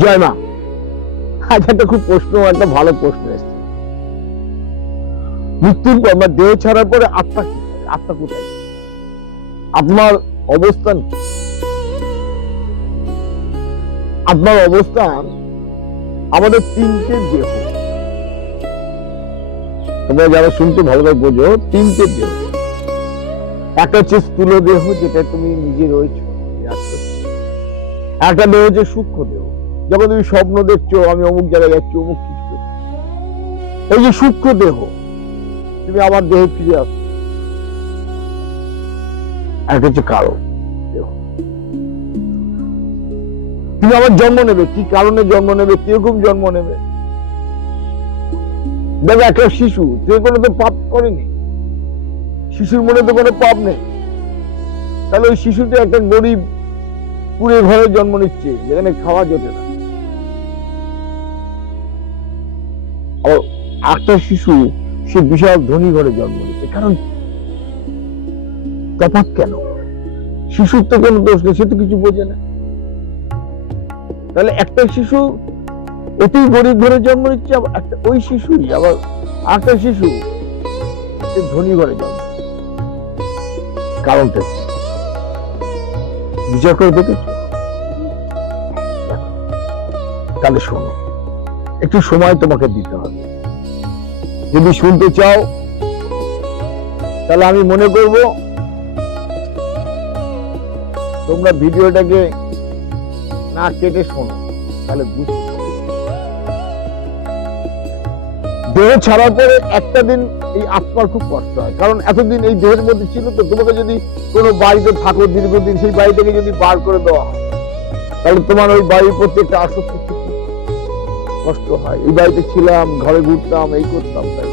জয় মা। আজ একটা খুব প্রশ্ন, একটা ভালো প্রশ্ন এসছে। মৃত্যুর পর বা দেহ ছাড়ার পরে আত্মা কি, আত্মা কোথায়, আত্মার অবস্থান কি? আত্মার অবস্থান আমাদের তিনটে দেহ, তোমরা যারা শুনতে ভালোভাবে বোঝো, তিনটে দেহ। একটা হচ্ছে স্থূল দেহ, যেটা তুমি নিজে রয়েছো, একটা দেহ হচ্ছে সূক্ষ্ম দেহ, যখন তুমি স্বপ্ন দেখছো আমি অমুক জায়গায় যাচ্ছি, অমুক কিছু করছি, এই যে সূক্ষ্ম দেহ, তুমি আমার দেহে ফিরে আসো। একটা হচ্ছে কারণ দেহ, তুমি আবার জন্ম নেবে, কি কারণে জন্ম নেবে, কিরকম জন্ম নেবে। দেখো একটা শিশু, সে কোনো তো পাপ করেনি, শিশুর মনে তো কোনো পাপ নেই, তাহলে ওই শিশুটা একটা গরিব কুড়ে ঘরে জন্ম নিচ্ছে, যেখানে খাওয়া জোটে না। একটা শিশু সে বিশাল ধনী ঘরে জন্ম নিচ্ছে, কারণ তফাৎ কেন? শিশুর তো কোনো দোষ নেই, সে তো কিছু বোঝে না। তাহলে একটা শিশু অতি গরিব ঘরে জন্ম নিচ্ছে, ওই শিশুই আবার একটা শিশু সে ধনী ঘরে জন্ম, কারণটা কি বিচার করে দেখেছ? তাহলে শোনো, একটু সময় তোমাকে দিতে হবে। যদি শুনতে চাও তাহলে আমি মনে করব তোমরা ভিডিওটাকে না কেটে শোনো, তাহলে বুঝতে। দেহ ছাড়ার পরে একটা দিন এই আত্মার খুব কষ্ট হয়, কারণ এতদিন এই দেহের মধ্যে ছিল। তো তোমাকে যদি কোনো বাড়িতে থাকো দীর্ঘদিন, সেই বাড়ি থেকে যদি বার করে দেওয়া হয়, তাহলে তোমার ওই বাড়ির প্রতি একটা আসক্তি, কষ্ট হয়। এই বাড়িতে ছিলাম, ঘরে ঘুরতাম, এই করতাম, তাই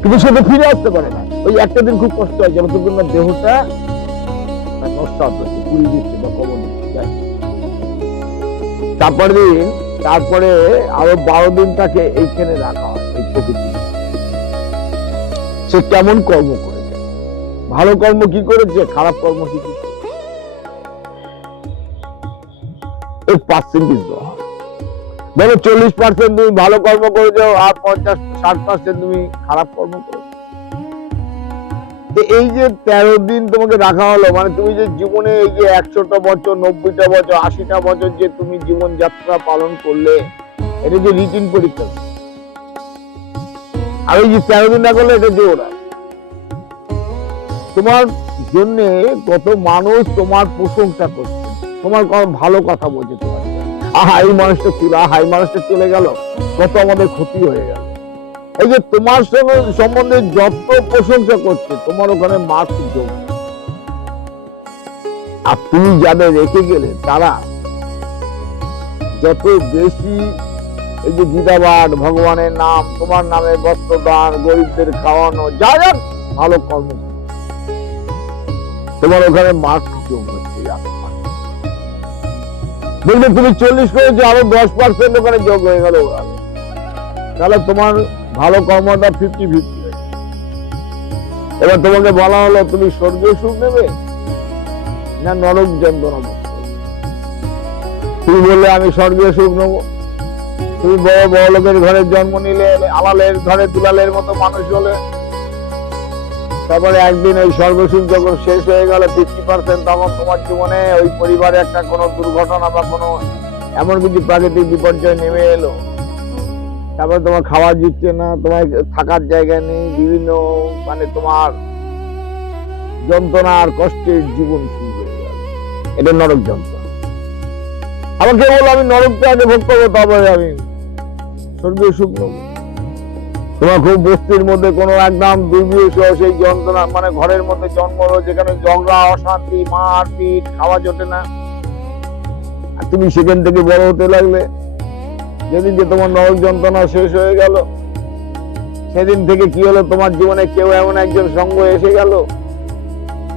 কিন্তু সেটা ফিরে আসতে পারে না। ওই একটা দিন খুব কষ্ট হয়, যতক্ষণ না দেহটা নষ্ট হচ্ছে, পুড়িয়ে দিচ্ছে বা কবর দিচ্ছে। তারপরে আরো 12 দিন তাকে এইখানে রাখা হয়, এই প্রকৃতি। সে কেমন কর্ম করেছে, ভালো কর্ম কি করেছে, খারাপ কর্ম কি করেছে, এই পার্সেন্টেজ দেওয়া হয়। ধরো 40% তুমি ভালো কর্ম করেছো, আর 50-60% তুমি খারাপ কর্ম করেছো। এই যে 13 দিন তোমাকে রাখা হলো, মানে তুমি যে জীবনে এই যে 100টা বছর, 90টা বছর, 80টা বছর যে তুমি জীবন যাত্রা পালন করলে, এটা যে রিটিন পরীক্ষা। আর এই যে 13 দিন না করলে, এটা যে ওরা তোমার জন্য কত মানুষ তোমার প্রশংসা করছে, তোমার ভালো কথা বলছে, তোমার আহা এই মানুষটা ছিল, আহা এই মানুষটা চলে গেল, কত আমাদের ক্ষতি হয়ে গেল। এই যে তোমার সম্বন্ধে যত প্রশংসা করছে, তোমার ওখানে মার্কস যোগ। আর তুমি যাদের রেখে গেলে, তারা যত বেশি এই যে গীতাপাঠ, ভগবানের নাম, তোমার নামে বস্ত্রদান, গরিবদের খাওয়ানো, যা যা ভালো কর্ম, তোমার ওখানে মার্কস যোগ হচ্ছে। দেখবে তুমি 40 করেছো, আরো 10% ওখানে যোগ হয়ে গেল, তাহলে তোমার ভালো কর্মটা 50-50 হয়ে। এবার তোমাকে বলা হলো তুমি স্বর্গীয় সুখ নেবে না নরক যন্ত্রণা নেবে। তুমি বললে আমি স্বর্গীয় সুখ নেবো। তুমি বড় বড় লোকের ঘরে জন্ম নিলে, আলালের ঘরে দুলালের মতো মানুষ হলে, তারপরে একদিন ওই স্বর্গসুখ যখন শেষ হয়ে গেল 50%, তখন তোমার জীবনে ওই পরিবারে একটা কোনো দুর্ঘটনা বা কোনো এমন কিছু প্রাকৃতিক বিপর্যয় নেমে এলো, তারপরে তোমার খাওয়া জুটছে না, তোমার থাকার জায়গা নেই, বিভিন্ন মানে তোমার যন্ত্রণা আর কষ্টের জীবন শুরু হয়ে গেল। এটা নরক যন্ত্রণা। আমাকে বলো আমি নরকটা আগে ভোগ করবো, তারপরে আমি স্বর্গীয় সুখ নেবো। তোমার খুব বস্তির মধ্যে কোনো একদম দুর্বিষহ সেই যন্ত্রণা, মানে ঘরের মধ্যে জন্ম হলো, যেখানে ঝগড়া, অশান্তি, মারপিট, খাওয়া জোটে না, আর তুমি সেখান থেকে বড় হতে লাগলে। যেদিন যে তোমার নরক যন্ত্রণা শেষ হয়ে গেল, সেদিন থেকে কি হলো, তোমার জীবনে কেউ এমন একজন সঙ্গ এসে গেল,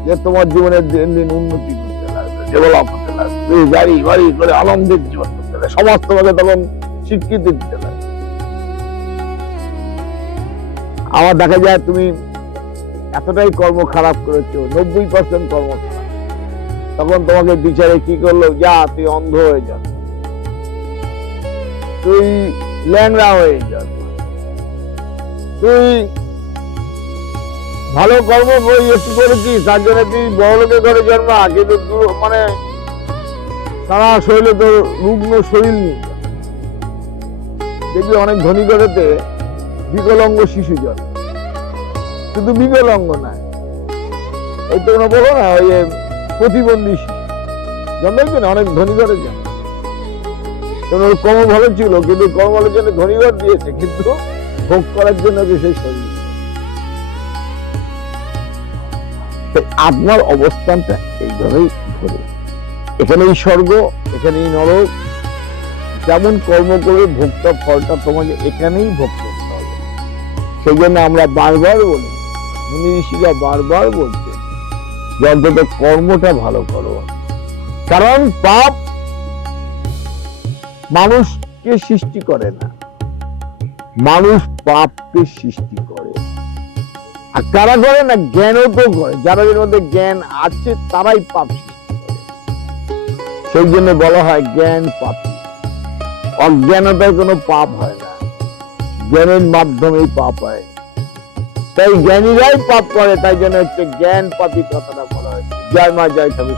যে তোমার জীবনের দিন দিন উন্নতি করতে লাগবে, ডেভেলপ হতে লাগবে, গাড়ি বাড়ি করে আনন্দের জীবন করতে লাগবে, সমাজ তোমাকে তখন স্বীকৃতি দিতে লাগবে। আবার দেখা যায় তুমি এতটাই কর্ম খারাপ করেছো, 90% কর্ম খারাপ, তখন তোমাকে বিচারে কি করলো, যা তুই অন্ধ হয়ে যা, তুই ল্যাংড়া হয়ে যা, তুই ভালো কর্ম একটু করেছিস তার জন্য তুই বড়লোকের ঘরে জন্মা, কিন্তু মানে সারা শরীরে তোর রুগ্ন শরীর নেই। দেখবি অনেক ধনী ঘরেতে বিকলাঙ্গ শিশু জন্ম, শুধু বিকলাঙ্গ না, এই তো বলো না ওই প্রতিবন্ধী শিশু জন্মাইছে না, অনেক ধনী ঘরে জন্ম। ওর কর্ম ভালো ছিল, কিন্তু কর্ম ভালোর জন্য ধনী ঘর দিয়েছে, কিন্তু ভোগ করার জন্য সেই শরীর। আপনার অবস্থানটা এইভাবেই ঘুরে, এখানেই স্বর্গ, এখানেই নরক, যেমন কর্ম করে ভোগটা ফলটা তোমাকে এখানেই ভোগ করতে হবে। সেই জন্য আমরা বারবার বলি, মুনি ঋষিরা বারবার বলছে যে অন্তত কর্মটা ভালো করো, কারণ পাপ মানুষকে সৃষ্টি করে না, মানুষ পাপকে সৃষ্টি করে। আর কারা করে না, জ্ঞানও তো করে, যাদের মধ্যে জ্ঞান আছে তারাই পাপ সৃষ্টি করে। সেই জন্য বলা হয় জ্ঞান পাপী, অজ্ঞানতার কোনো পাপ হয় না, জ্ঞানের মাধ্যমেই পাপ হয়। তাই জ্ঞানীরাই পাপ করে, তাই জন্য হচ্ছে জ্ঞান পাপী কথাটা বলা হয়েছে। জয় মা, জয় ঠাকুর।